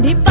குடிப்ப